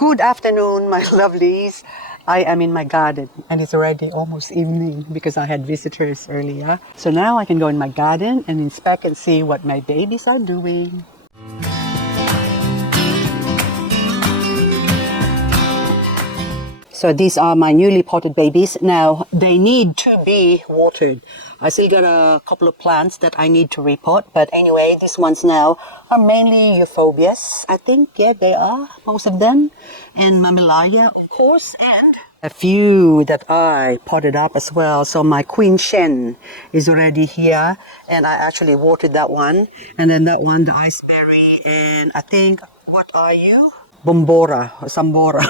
Good afternoon, my lovelies. I am in my garden and it's already almost evening because I had visitors earlier. So now I can go in my garden and inspect and see what my babies are doing. So these are my newly potted babies. Now they need to be watered. I still got a couple of plants that I need to repot, but anyway, these ones now are mainly euphorbias. I think, yeah, they are, most of them. And mammalaya, of course, and a few that I potted up as well. So my queen shen is already here, and I actually watered that one. And then that one, the iceberry, and I think, what are you? Bombora or Sambora.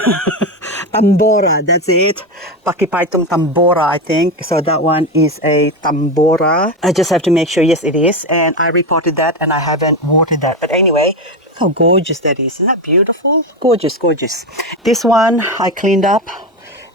Tambora, that's it. Pakipaitum Tambora, I think. So that one is a Tambora. I just have to make sure, yes, it is. And I repotted that and I haven't watered that. But anyway, look how gorgeous that is. Isn't that beautiful? Gorgeous, gorgeous. This one I cleaned up.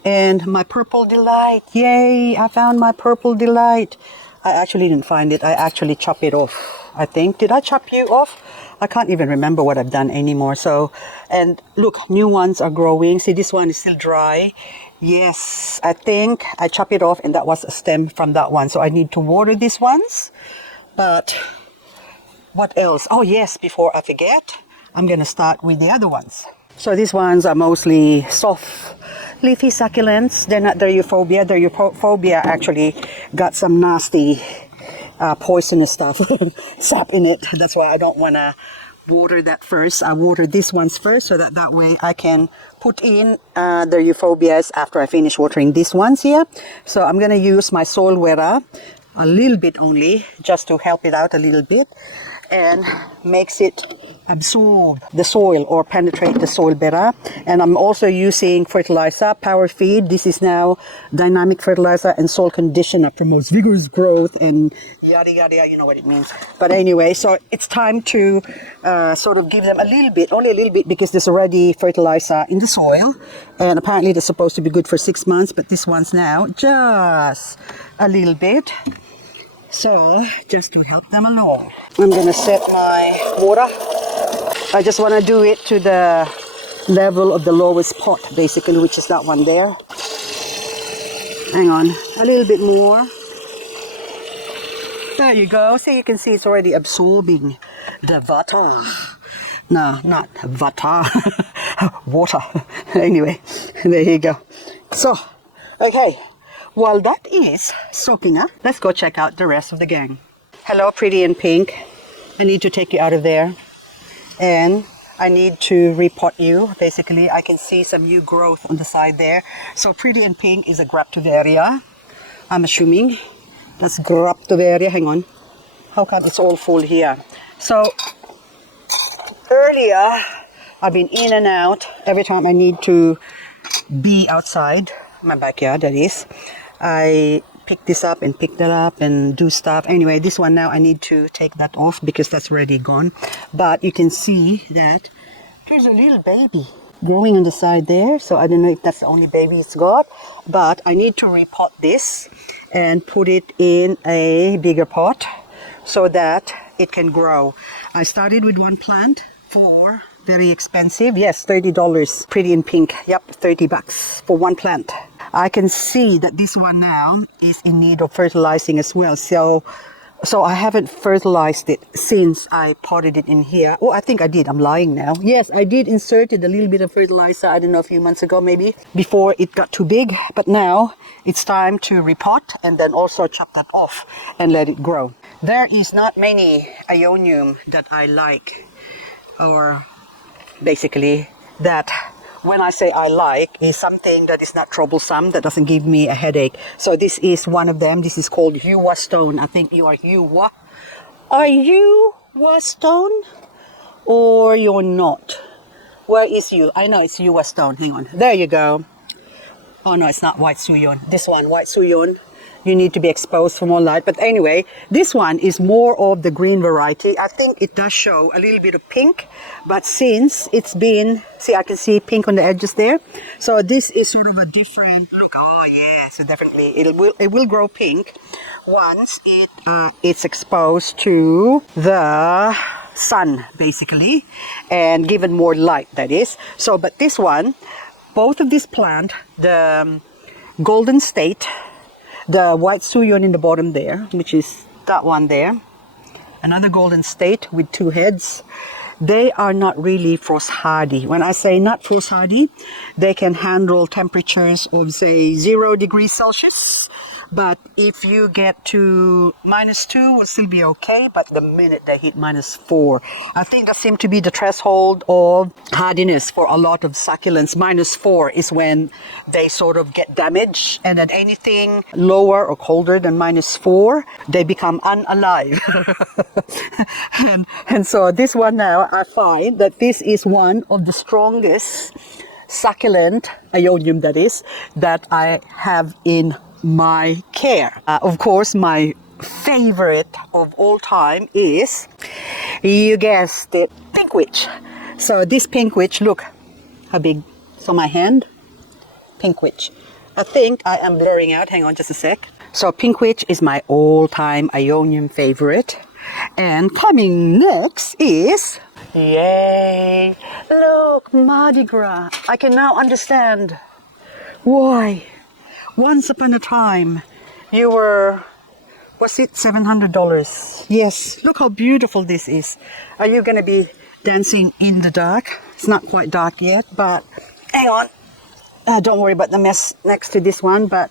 And my purple delight. Yay, I found my purple delight. I actually didn't find it. I actually chopped it off, I think. Did I chop you off? I can't even remember what I've done anymore. So, and look, new ones are growing. See, this one is still dry. Yes, I think I chopped it off and that was a stem from that one. So I need to water these ones. But what else? Oh yes, before I forget, I'm going to start with the other ones. So these ones are mostly soft leafy succulents. They're not their euphorbia. Their euphorbia actually got some nasty poisonous stuff, sap in it. That's why I don't want to water that first. I water these ones first so that way I can put in the euphobias after I finish watering these ones here. So I'm going to use my soil wetter a little bit only, just to help it out a little bit and makes it absorb the soil or penetrate the soil better. And I'm also using fertilizer, Power Feed. This is now dynamic fertilizer and soil conditioner, promotes vigorous growth and yada yada, you know what it means. But anyway, so it's time to sort of give them a little bit, only a little bit, because there's already fertilizer in the soil and apparently they're supposed to be good for 6 months, but this one's now just a little bit. So, just to help them along. I'm going to set my water. I just want to do it to the level of the lowest pot, basically, which is that one there. Hang on, a little bit more. There you go. So you can see it's already absorbing the water. No, not water. Water. Anyway, there you go. So, okay. While that is soaking up, let's go check out the rest of the gang. Hello, Pretty in Pink. I need to take you out of there. And I need to repot you. Basically, I can see some new growth on the side there. So Pretty in Pink is a Graptoveria. I'm assuming that's Graptoveria. Hang on. How come it's all full here? So earlier, I've been in and out every time I need to be outside. My backyard, that is. I pick this up and pick that up and do stuff. Anyway, this one now I need to take that off because that's already gone. But you can see that there's a little baby growing on the side there. So I don't know if that's the only baby it's got. But I need to repot this and put it in a bigger pot so that it can grow. I started with one plant for very expensive. Yes, $30. Pretty in Pink. Yep, $30 for one plant. I can see that this one now is in need of fertilizing as well. So I haven't fertilized it since I potted it in here. Oh, I think I did. I'm lying now. Yes, I did inserted a little bit of fertilizer, I don't know, a few months ago maybe, before it got too big. But now it's time to repot and then also chop that off and let it grow. There is not many Ionium that I like, or basically that when I say I like is something that is not troublesome, that doesn't give me a headache. So this is one of them. This is called Yuwa Stone. I think you are Yuwa. Are you Yuwa Stone or you're not? Where is you? I know it's Yuwa Stone. Hang on. There you go. Oh no, it's not White Suyon. This one, White Suyon. You need to be exposed for more light. But anyway, this one is more of the green variety. I think it does show a little bit of pink, but since it's been, see, I can see pink on the edges there. So this is sort of a different look. Oh yeah, so definitely it will grow pink once it's exposed to the sun basically, and given more light, that is. So, but this one, both of this plant, the golden state, the white suyon in the bottom there, which is that one there, another golden state with two heads, they are not really frost hardy. When I say not frost hardy, they can handle temperatures of say 0 degrees Celsius. But if you get to -2, will still be okay. But the minute they hit -4, I think that seems to be the threshold of hardiness for a lot of succulents. -4 is when they sort of get damaged, and at anything lower or colder than -4, they become unalive. and so this one now, I find that this is one of the strongest succulent, Ionium that is, that I have in my care. Of course, my favorite of all time is, you guessed it, pink witch. So this pink witch, look how big. So my hand, pink witch. I think I am blurring out. Hang on just a sec. So pink witch is my all-time Ionium favorite. And coming next is, yay, look, Mardi Gras. I can now understand why once upon a time you were, was it $700? Yes, look how beautiful this is. Are you going to be dancing in the dark? It's not quite dark yet, but hang on. Don't worry about the mess next to this one, but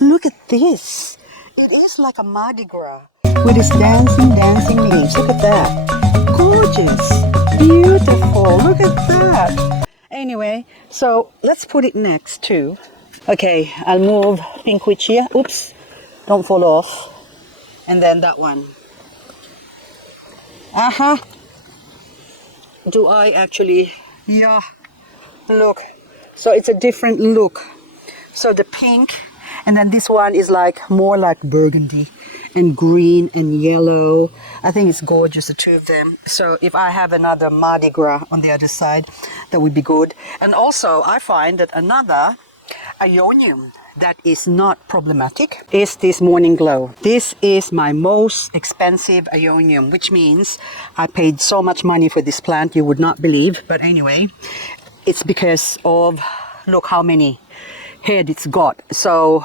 look at this. It is like a Mardi Gras with its dancing leaves. Look at that. Gorgeous. Beautiful. Look at that. Anyway, so let's put it next to, okay, I'll move pink witch here. Oops, don't fall off. And then that one. Do I actually? Yeah. Look. So it's a different look. So the pink, and then this one is like more like burgundy and green and yellow. I think it's gorgeous, the two of them. So if I have another Mardi Gras on the other side, that would be good. And also I find that another Ionium that is not problematic is this Morning Glow. This is my most expensive Ionium, which means I paid so much money for this plant you would not believe. But anyway, it's because of, look how many head it's got. So,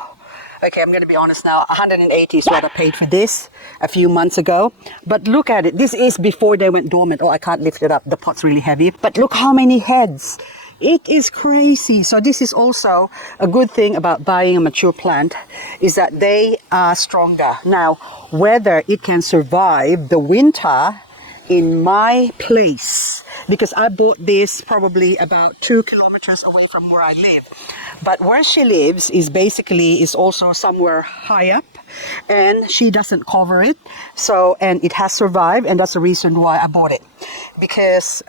okay, I'm going to be honest now, 180 is what I paid for this a few months ago. But look at it. This is before they went dormant. Oh, I can't lift it up. The pot's really heavy. But look how many heads. It is crazy. So this is also a good thing about buying a mature plant, is that they are stronger. Now, whether it can survive the winter in my place, because I bought this probably about 2 kilometers away from where I live. But where she lives is basically is also somewhere high up, and she doesn't cover it. So, and it has survived, and that's the reason why I bought it. Because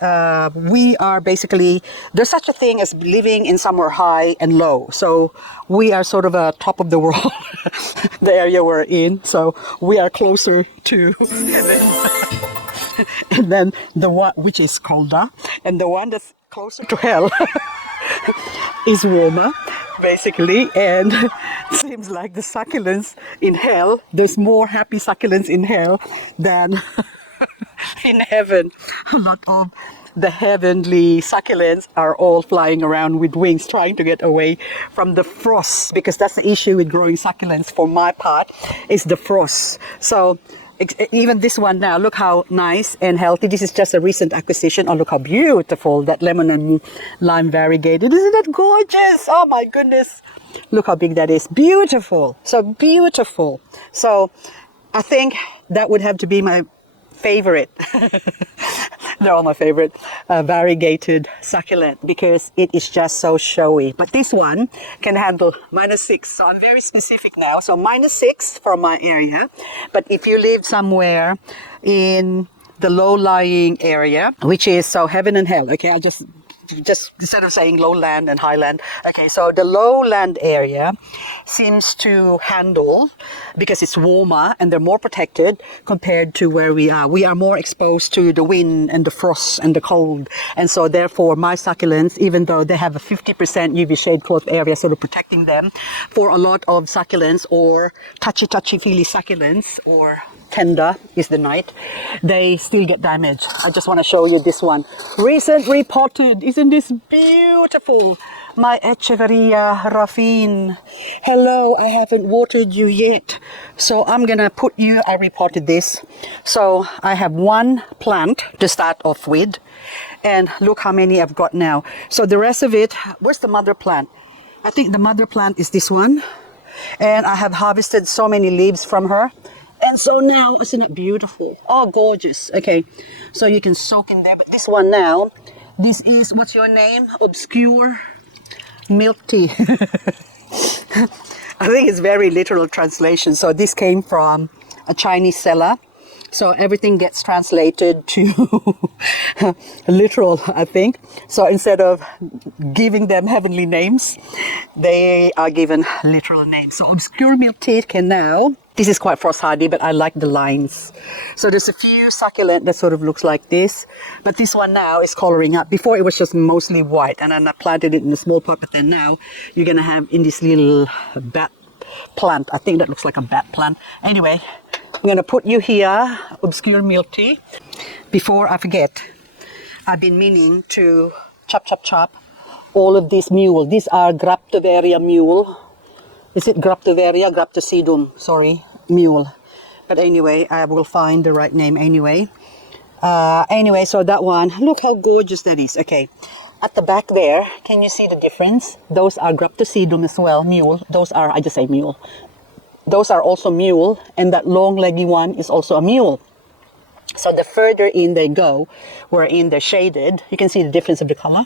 we are basically, there's such a thing as living in somewhere high and low. So we are sort of a top of the world, the area we're in. So we are closer to and then the one which is colder, and the one that's closer to hell is warmer, basically. And it seems like the succulents in hell, there's more happy succulents in hell than in heaven. A lot of the heavenly succulents are all flying around with wings, trying to get away from the frost, because that's the issue with growing succulents for my part, is the frost. So even this one now, look how nice and healthy. This is just a recent acquisition. Oh, look how beautiful that lemon and lime variegated. Isn't that gorgeous? Oh my goodness. Look how big that is. Beautiful. So beautiful. So I think that would have to be my favorite. They're all my favorite variegated succulent, because it is just so showy. But this one can handle -6. So I'm very specific now. So -6 for my area. But if you live somewhere in the low-lying area, which is so heaven and hell, okay, I'll just instead of saying lowland and highland, okay, so the lowland area seems to handle, because it's warmer and they're more protected compared to where we are. We are more exposed to the wind and the frost and the cold, and so therefore my succulents, even though they have a 50% UV shade cloth area sort of protecting them, for a lot of succulents or touchy-feely succulents or tender is the night, they still get damaged. I just want to show you this one. Recently potted. Isn't this beautiful? My Echeveria Raffine. Hello, I haven't watered you yet. So I'm going to put you, I repotted this. So I have one plant to start off with. And look how many I've got now. So the rest of it, where's the mother plant? I think the mother plant is this one. And I have harvested so many leaves from her. And so now, isn't it beautiful? Oh, gorgeous. Okay, so you can soak in there. But this one now, this is, what's your name? Obscure milk tea. I think it's very literal translation. So this came from a Chinese seller. So everything gets translated to literal, I think. So instead of giving them heavenly names, they are given literal names. So obscure milk tea can now, this is quite frost hardy, but I like the lines. So there's a few succulent that sort of looks like this, but this one now is coloring up. Before it was just mostly white, and then I planted it in a small pot, but then now you're gonna have in this little bat plant. I think that looks like a bat plant. Anyway, I'm going to put you here, obscure milk tea. Before I forget, I've been meaning to chop all of these mule. These are Echeveria mule. Is it Echeveria? Graptocidum, sorry, mule. But anyway, I will find the right name anyway. Anyway, so that one, look how gorgeous that is. Okay, at the back there, can you see the difference? Those are Graptocidum as well, mule. Those are, I just say mule. Those are also mule, and that long leggy one is also a mule. So the further in they go, wherein they're shaded, you can see the difference of the color.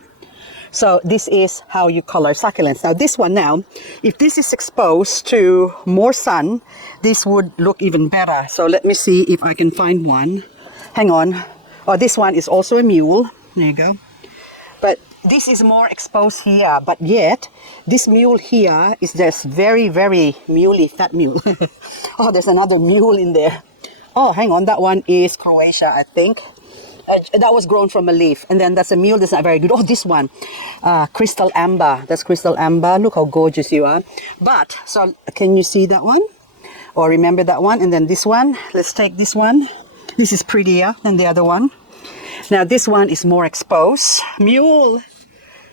So this is how you color succulents. Now this one now, if this is exposed to more sun, this would look even better. So let me see if I can find one. Hang on. Oh, this one is also a mule. There you go. But this is more exposed here, but yet this mule here is just very, very muley, fat mule. Oh, there's another mule in there. Oh, hang on, that one is Croatia, I think. That was grown from a leaf, and then that's a mule that's not very good. Oh, this one, crystal amber. That's crystal amber. Look how gorgeous you are. But, so can you see that one? Or remember that one? And then this one, let's take this one. This is prettier than the other one. Now this one is more exposed. Mule.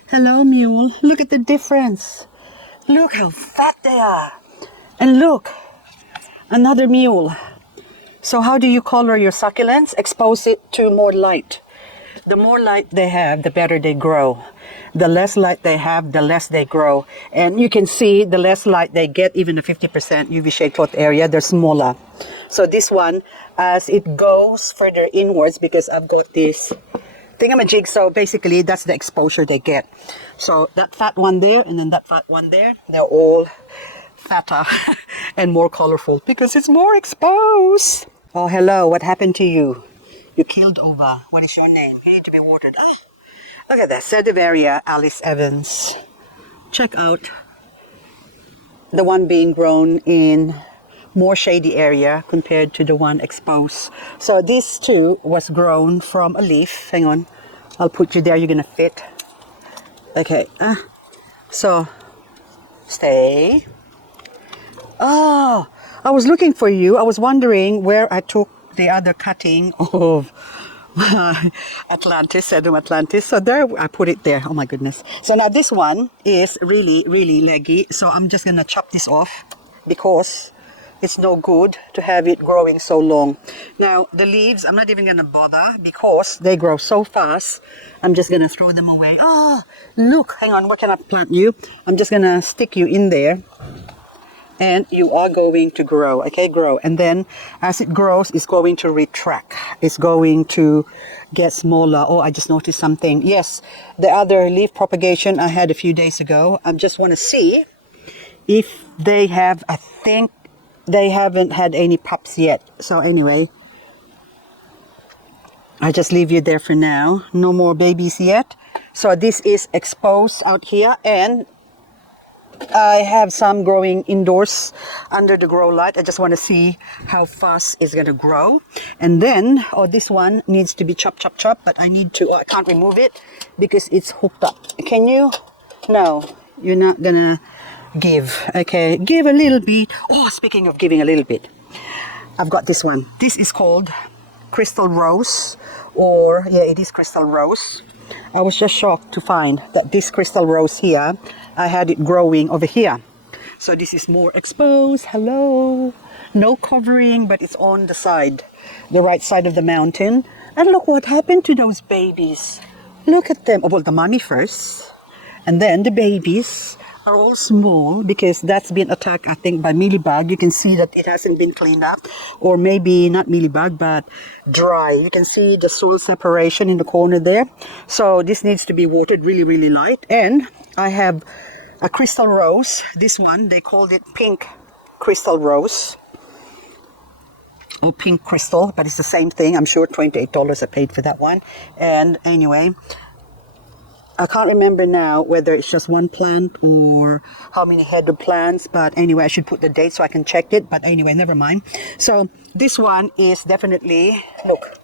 Hello, mule. Look at the difference. Look how fat they are. And look, another mule. So how do you color your succulents? Expose it to more light. The more light they have, the better they grow. The less light they have, the less they grow. And you can see the less light they get, even the 50% UV shade cloth area, they're smaller. So this one, as it goes further inwards, because I've got this thingamajig, so basically that's the exposure they get. So that fat one there, and then that fat one there, they're all fatter and more colorful because it's more exposed. Oh, hello, what happened to you? You killed over. What is your name? You need to be watered. Ah, look at that, Echeveria Alice Evans. Check out the one being grown in more shady area compared to the one exposed. So this too was grown from a leaf. Hang on, I'll put you there, you're gonna fit. Okay, so stay. Oh, I was looking for you. I was wondering where I took the other cutting of Atlantis, Sedum Atlantis. So there, I put it there. Oh my goodness. So now this one is really, really leggy. So I'm just gonna chop this off because it's no good to have it growing so long. Now the leaves, I'm not even gonna bother because they grow so fast. I'm just gonna throw them away. Oh, look, hang on, where can I plant you? I'm just gonna stick you in there. And you are going to grow, okay, grow. And then as it grows, it's going to retract. It's going to get smaller. Oh, I just noticed something. Yes, the other leaf propagation I had a few days ago. I just want to see if they have, I think they haven't had any pups yet. So anyway, I just leave you there for now. No more babies yet. So this is exposed out here, and I have some growing indoors under the grow light. I just want to see how fast it's going to grow. And then, oh, this one needs to be chopped, but I need to, I can't remove it because it's hooked up. Can you? No, you're not going to give. Okay, give a little bit. Oh, speaking of giving a little bit. I've got this one. This is called Crystal Rose, or yeah, it is Crystal Rose. I was just shocked to find that this Crystal Rose here, I had it growing over here. So this is more exposed. Hello. No covering, but it's on the side, the right side of the mountain. And look what happened to those babies. Look at them. Oh, well, the mommy first. And then the babies are all small because that's been attacked, I think, by mealybug. You can see that it hasn't been cleaned up. Or maybe not mealybug, but dry. You can see the soil separation in the corner there. So this needs to be watered really, really light. And I have a Crystal Rose. This one, they called it Pink Crystal Rose. Or Pink Crystal, but it's the same thing. I'm sure $28 I paid for that one. And anyway, I can't remember now whether it's just one plant or how many head of plants, but anyway, I should put the date so I can check it, but anyway, never mind. So this one is definitely, look.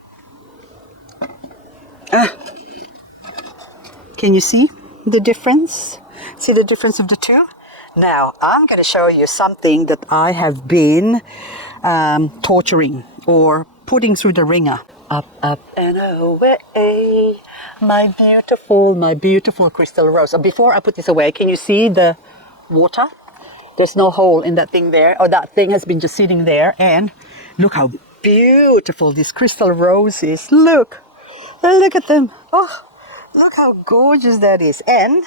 Can you see the difference? See the difference of the two? Now, I'm going to show you something that I have been torturing or putting through the ringer. Up, up and away, my beautiful Crystal Rose. Before I put this away, can you see the water? There's no hole in that thing there, or that thing has been just sitting there. And look how beautiful this Crystal Rose is. Look at them. Oh, look how gorgeous that is. And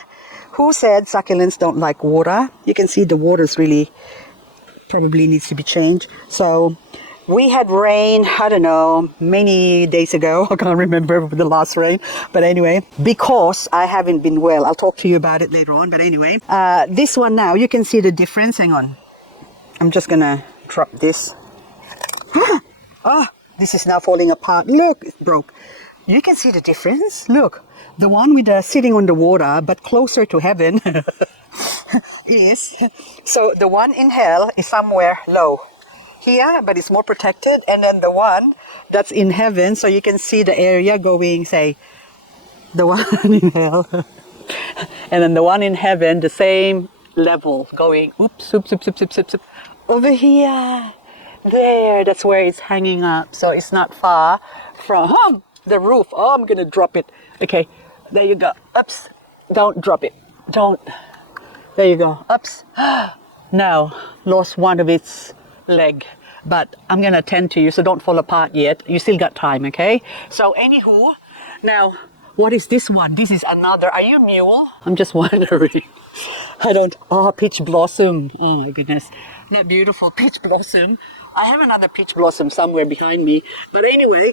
who said succulents don't like water? You can see the water's really probably needs to be changed. So we had rain, I don't know, many days ago. I can't remember the last rain. But anyway, because I haven't been well, I'll talk to you about it later on. But anyway, this one now, you can see the difference. Hang on. I'm just going to drop this. Oh, this is now falling apart. Look, it broke. You can see the difference. Look, the one with the sitting on the water, but closer to heaven is. So the one in hell is somewhere low here, but it's more protected. And then the one that's in heaven, so you can see the area going, say, the one in hell. And then the one in heaven, the same level going, oops, over here. There, that's where it's hanging up. So it's not far from the roof. Oh, I'm going to drop it. Okay, there you go. Oops, don't drop it. Don't. There you go. Oops. Now, lost one of its leg. But I'm going to attend to you, so don't fall apart yet. You still got time, okay? So anywho, now, what is this one? This is another. Are you a mule? I'm just wondering. Peach blossom. Oh my goodness. Not beautiful. Peach blossom. I have another peach blossom somewhere behind me. But anyway,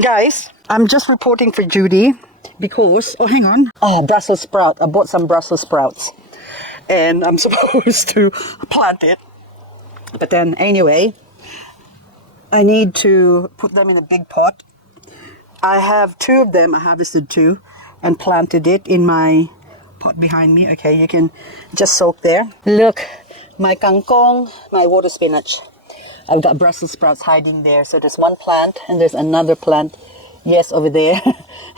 guys, I'm just reporting for Judy because, oh, hang on. Oh, Brussels sprout. I bought some Brussels sprouts and I'm supposed to plant it. But then anyway, I need to put them in a big pot. I have two of them. I harvested two and planted it in my pot behind me. Okay, you can just soak there. Look, my kangkong, my water spinach. I've got Brussels sprouts hiding there. So there's one plant and there's another plant. Yes, over there.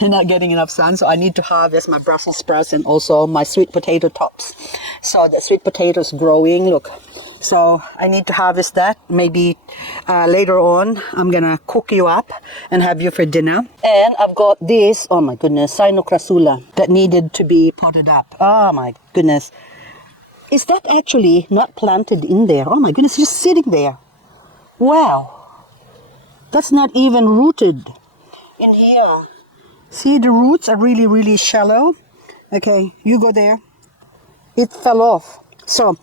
I'm not getting enough sun, so I need to harvest my Brussels sprouts and also my sweet potato tops. So the sweet potatoes growing, look. So I need to harvest that. Maybe later on, I'm going to cook you up and have you for dinner. And I've got this, oh my goodness, Cyanocrasula that needed to be potted up. Oh my goodness. Is that actually not planted in there? Oh my goodness, just sitting there. Wow. That's not even rooted in here. See, the roots are really, really shallow. Okay, you go there. It fell off. So,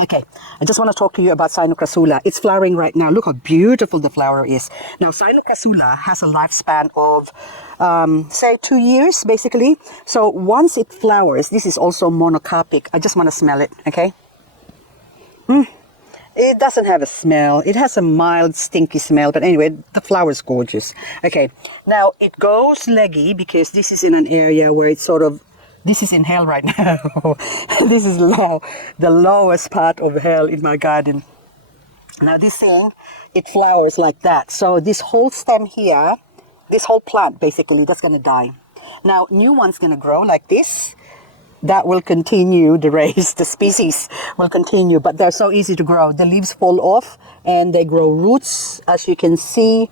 okay, I just want to talk to you about Cyanocrasula. It's flowering right now. Look how beautiful the flower is. Now, Cyanocrasula has a lifespan of, say, 2 years, basically. So once it flowers, this is also monocarpic. I just want to smell it, okay? It doesn't have a smell. It has a mild, stinky smell. But anyway, the flower is gorgeous. Okay, now it goes leggy because this is in an area where it's sort of, this is in hell right now. This is low, the lowest part of hell in my garden. Now this thing, it flowers like that. So this whole stem here, this whole plant basically, that's going to die. Now new one's going to grow like this. That will continue the race, the species will continue, but they're so easy to grow. The leaves fall off and they grow roots, as you can see,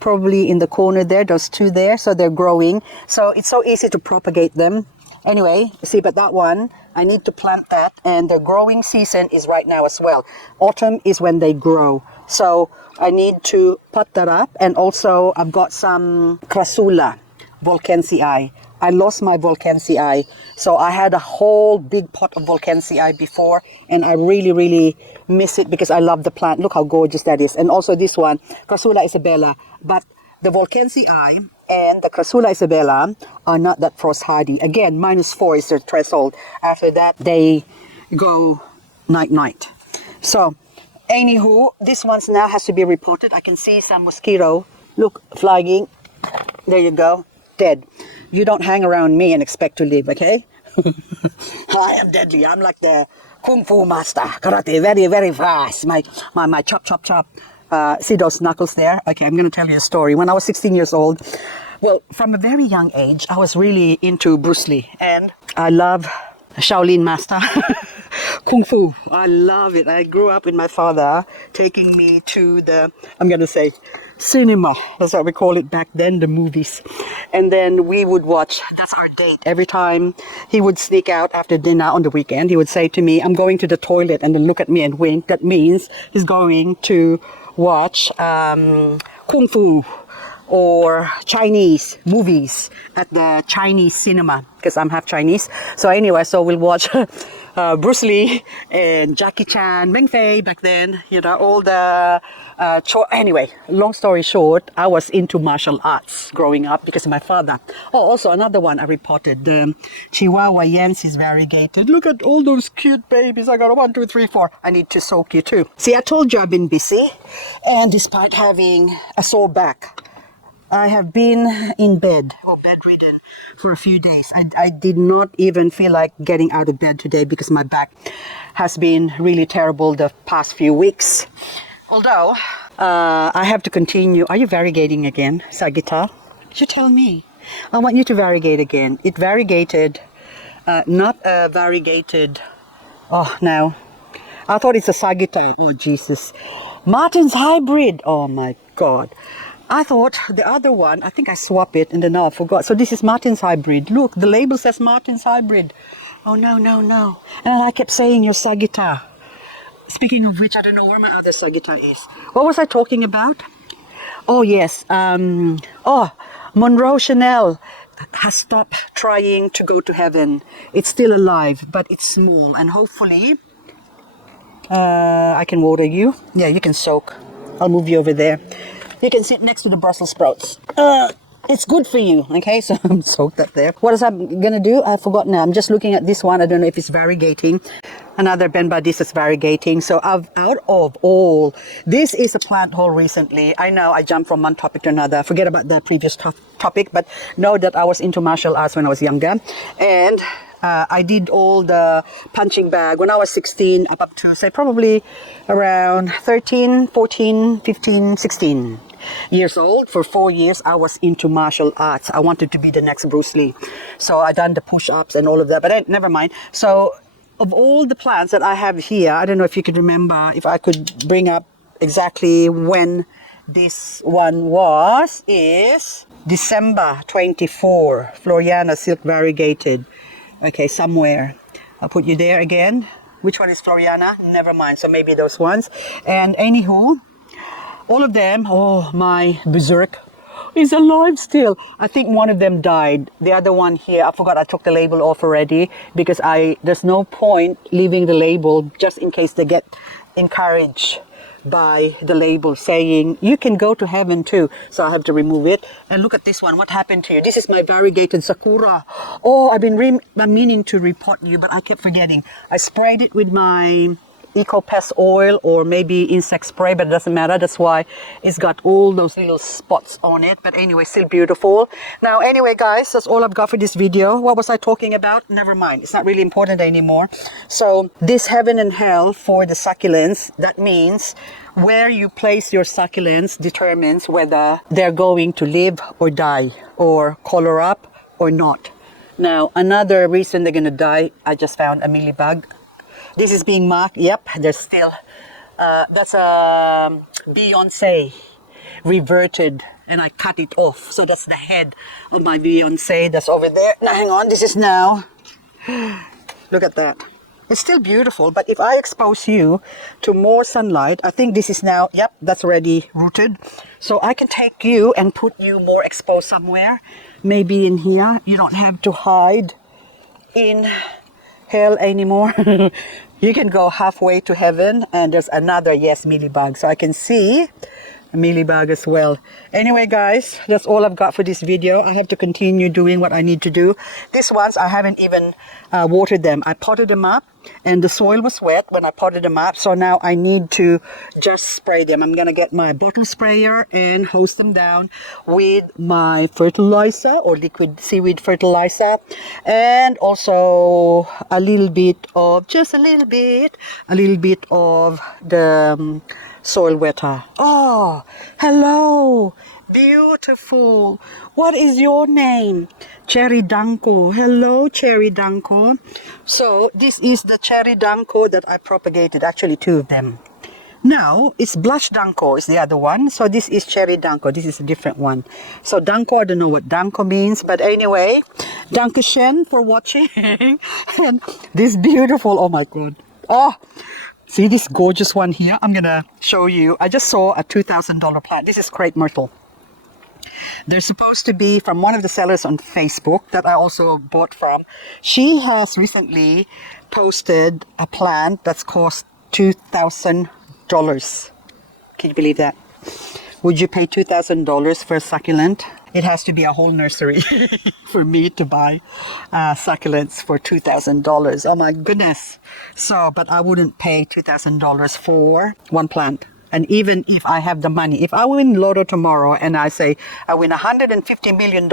probably in the corner there, those two there. So they're growing. So it's so easy to propagate them. Anyway, see, but that one, I need to plant that, and the growing season is right now as well. Autumn is when they grow. So I need to pot that up, and also I've got some Crassula volcansii. I lost my volcansii, so I had a whole big pot of volcansii before, and I really miss it because I love the plant. Look how gorgeous that is. And also this one, Crassula isabella. But the volcansii and the Crassula isabella are not that frost hardy. Again, -4 is their threshold. After that, they go night. So anywho, this one's now has to be reported. I can see some mosquito, look, flying. There you go, dead. You don't hang around me and expect to live, okay? I am deadly. I'm like the Kung Fu master. Karate, very fast. My chop. See those knuckles there? Okay, I'm going to tell you a story. When I was 16 years old, well, from a very young age, I was really into Bruce Lee. And I love Shaolin master. Kung Fu. I love it. I grew up with my father taking me to the, I'm going to say, cinema. That's what we call it back then, the movies. And then we would watch, that's our date. Every time he would sneak out after dinner on the weekend, he would say to me, I'm going to the toilet, and then look at me and wink. That means he's going to watch Kung Fu or Chinese movies at the Chinese cinema, because I'm half Chinese. So anyway, so we'll watch Bruce Lee and Jackie Chan, Meng Fei back then, you know, all the anyway, long story short, I was into martial arts growing up because of my father. Oh, also another one I reported, the Chihuahua Yensis variegated. Look at all those cute babies. I got 1, 2, 3, 4. I need to soak you too. See, I told you I've been busy, and despite having a sore back, I have been in bed or bedridden for a few days. I did not even feel like getting out of bed today because my back has been really terrible the past few weeks. Although, I have to continue. Are you variegating again, Sagitta? You tell me. I want you to variegate again. It variegated, not a variegated, oh no. I thought it's a Sagitta. Oh Jesus. Martin's hybrid. Oh my God. I thought the other one, I think I swapped it and then now I forgot. So this is Martin's hybrid. Look, the label says Martin's hybrid. Oh no. And I kept saying you're Sagitta. Speaking of which, I don't know where my other Sagitta is. What was I talking about? Oh yes, Monroe Chanel has stopped trying to go to heaven. It's still alive, but it's small, and hopefully I can water you. Yeah, you can soak. I'll move you over there. You can sit next to the Brussels sprouts. It's good for you, okay? So I'm soaked up there. What is I'm gonna do? I forgot now. I'm just looking at this one. I don't know if it's variegating. Another Benbadis is variegating. So out of all, this is a plant haul recently. I know I jumped from one topic to another. Forget about the previous topic, but know that I was into martial arts when I was younger. And I did all the punching bag when I was 16 up to, say, probably around 13, 14, 15, 16 years old. For 4 years, I was into martial arts. I wanted to be the next Bruce Lee. So I done the push-ups and all of that, but never mind. So of all the plants that I have here, I don't know if you could remember, if I could bring up exactly when this one was, is December 24, Floriana Silk Variegated. Okay, somewhere. I'll put you there again. Which one is Floriana? Never mind. So maybe those ones. And anywho, all of them, oh, my berserk is alive still. I think one of them died. The other one here, I forgot I took the label off already because there's no point leaving the label just in case they get encouraged by the label saying you can go to heaven too. So I have to remove it. And look at this one. What happened to you? This is my variegated Sakura. Oh, I've been meaning to report you, but I kept forgetting. I sprayed it with my Eco Pest oil or maybe insect spray, but it doesn't matter. That's why it's got all those little spots on it. But anyway, still beautiful. Now, anyway, guys, that's all I've got for this video. What was I talking about? Never mind. It's not really important anymore. So this heaven and hell for the succulents, that means where you place your succulents determines whether they're going to live or die or color up or not. Now, another reason they're going to die, I just found a mealybug. This is being marked. Yep, there's still That's a Beyonce reverted, and I cut it off. So that's the head of my Beyonce that's over there. Now hang on, this is now, look at that. It's still beautiful, but if I expose you to more sunlight, I think this is now, yep, that's already rooted. So I can take you and put you more exposed somewhere, maybe in here. You don't have to hide in hell anymore. You can go halfway to heaven, and there's another, yes, mealybug. So I can see a mealybug as well. Anyway, guys, that's all I've got for this video. I have to continue doing what I need to do. These ones, I haven't even watered them. I potted them up, and the soil was wet when I potted them up. So now I need to just spray them. I'm going to get my bottle sprayer and hose them down with my fertilizer or liquid seaweed fertilizer. And also a little bit of, just a little bit of the soil wetter. Oh, hello, beautiful. What is your name? Cherry Danko. Hello, Cherry Danko. So this is the Cherry Danko that I propagated, actually two of them. Now it's Blush Danko is the other one. So this is Cherry Danko. This is a different one. So Danko, I don't know what Danko means, but anyway, Dankeschön for watching. And this beautiful, oh my God. Oh, see this gorgeous one here? I'm going to show you. I just saw a $2,000 plant. This is crepe myrtle. They're supposed to be from one of the sellers on Facebook that I also bought from. She has recently posted a plant that's cost $2,000. Can you believe that? Would you pay $2,000 for a succulent? It has to be a whole nursery for me to buy succulents for $2,000. Oh my goodness. So, but I wouldn't pay $2,000 for one plant. And even if I have the money, if I win Lotto tomorrow and I say I win $150 million,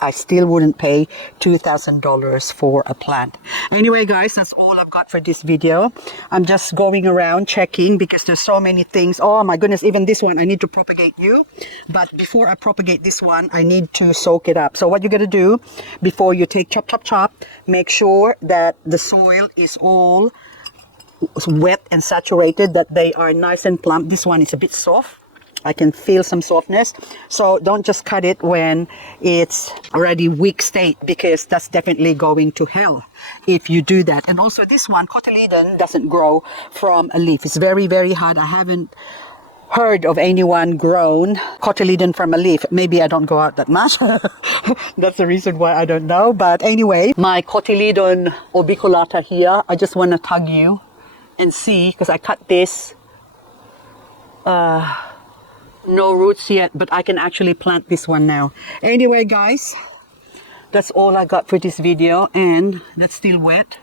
I still wouldn't pay $2,000 for a plant. Anyway, guys, that's all I've got for this video. I'm just going around checking because there's so many things. Oh my goodness, even this one, I need to propagate you. But before I propagate this one, I need to soak it up. So what you're going to do before you take chop, make sure that the soil is all wet and saturated, that they are nice and plump. This one is a bit soft. I can feel some softness. So don't just cut it when it's already weak state, because that's definitely going to hell if you do that. And also this one, cotyledon, doesn't grow from a leaf. It's very, very hard. I haven't heard of anyone grown cotyledon from a leaf. Maybe I don't go out that much. That's the reason why I don't know. But anyway, my cotyledon orbiculata here, I just want to tug you and see, because I cut this, no roots yet, but I can actually plant this one now. Anyway, guys, that's all I got for this video, and that's still wet.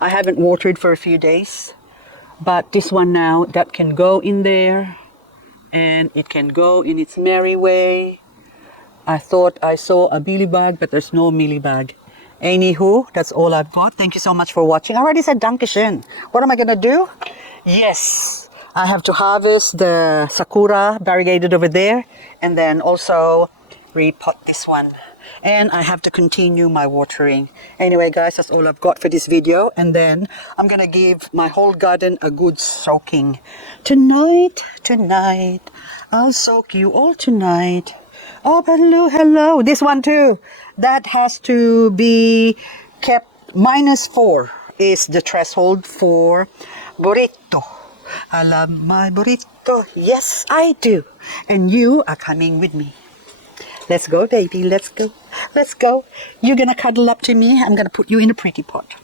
I haven't watered for a few days, but this one now, that can go in there, and it can go in its merry way. I thought I saw a mealybug, but there's no mealybug. Anywho, that's all I've got. Thank you so much for watching. I already said Dankeschön. What am I going to do? Yes, I have to harvest the sakura variegated over there, and then also repot this one. And I have to continue my watering. Anyway, guys, that's all I've got for this video. And then I'm going to give my whole garden a good soaking. Tonight, I'll soak you all tonight. Oh, hello. This one too. That has to be kept -4 is the threshold for burrito. I love my burrito. Yes, I do. And you are coming with me. Let's go, baby. Let's go. Let's go. You're going to cuddle up to me. I'm going to put you in a pretty pot.